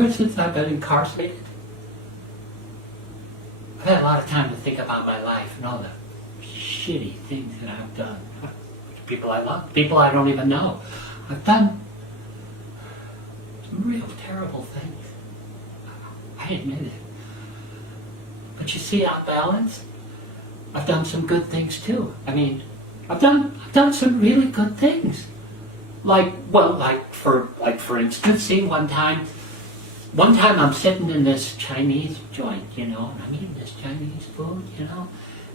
ever since I've been incarcerated, I've had a lot of time to think about my life and all the shitty things that I've done. People I love, people I don't even know. I've done some real terrible things. I admit it. But you see, on balance, I've done some good things too. I mean, I've done some really good things. Like for instance, see, one time I'm sitting in this Chinese joint, and I'm eating this Chinese food,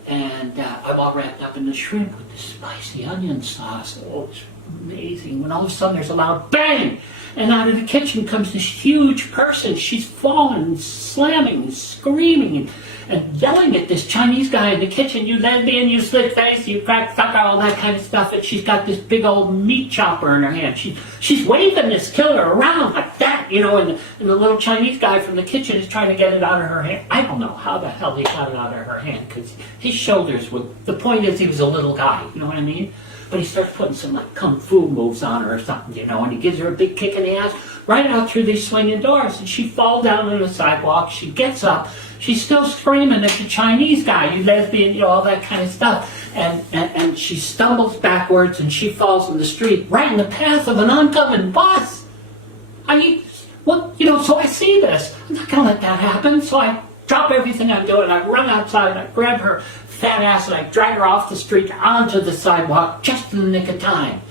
and I'm all wrapped up in the shrimp with this spicy onion sauce. Oh, it's amazing. When all of a sudden there's a loud bang, and out of the kitchen comes this huge person. She's falling, slamming, screaming, and yelling at this Chinese guy in the kitchen, "You lesbian, you slit face, you crack sucker," all that kind of stuff. And she's got this big old meat chopper in her hand. She's waving this killer around like that, and the little Chinese guy from the kitchen is trying to get it out of her hand. I don't know how the hell he got it out of her hand, because his shoulders were, the point is he was a little guy, you know what I mean? But he starts putting some like kung fu moves on her or something, and he gives her a big kick in the ass right out through these swinging doors, and she falls down on the sidewalk. She gets up, she's still screaming at the Chinese guy, "You lesbian," all that kind of stuff, and she stumbles backwards and she falls in the street right in the path of an oncoming bus. I mean, so I see this. I'm not gonna let that happen, so I drop everything I'm doing, I run outside, I grab her fat ass, and I drag her off the street onto the sidewalk just in the nick of time.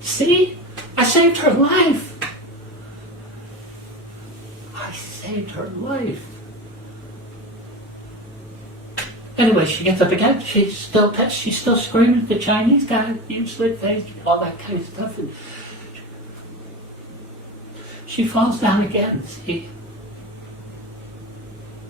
See? I saved her life. I saved her life. Anyway, she gets up again. She's still pissed. She's still screaming at the Chinese guy, "You slit face," all that kind of stuff. And she falls down again, see?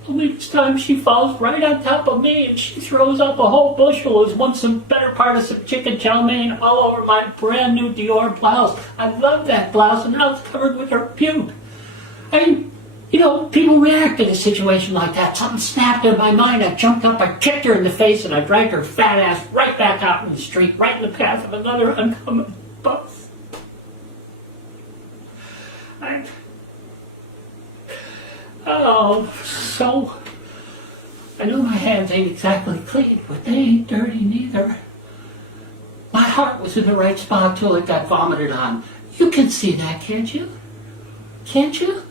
Only this time she falls right on top of me, and she throws up a whole bushel as once some better part of some chicken chow mein all over my brand new Dior blouse. I love that blouse, and now it's covered with her puke. I mean, people react in a situation like that. Something snapped in my mind. I jumped up, I kicked her in the face, and I dragged her fat ass right back out in the street, right in the path of another oncoming bus. So I know my hands ain't exactly clean, but they ain't dirty neither. My heart was in the right spot till it got vomited on. You can see that, can't you? Can't you?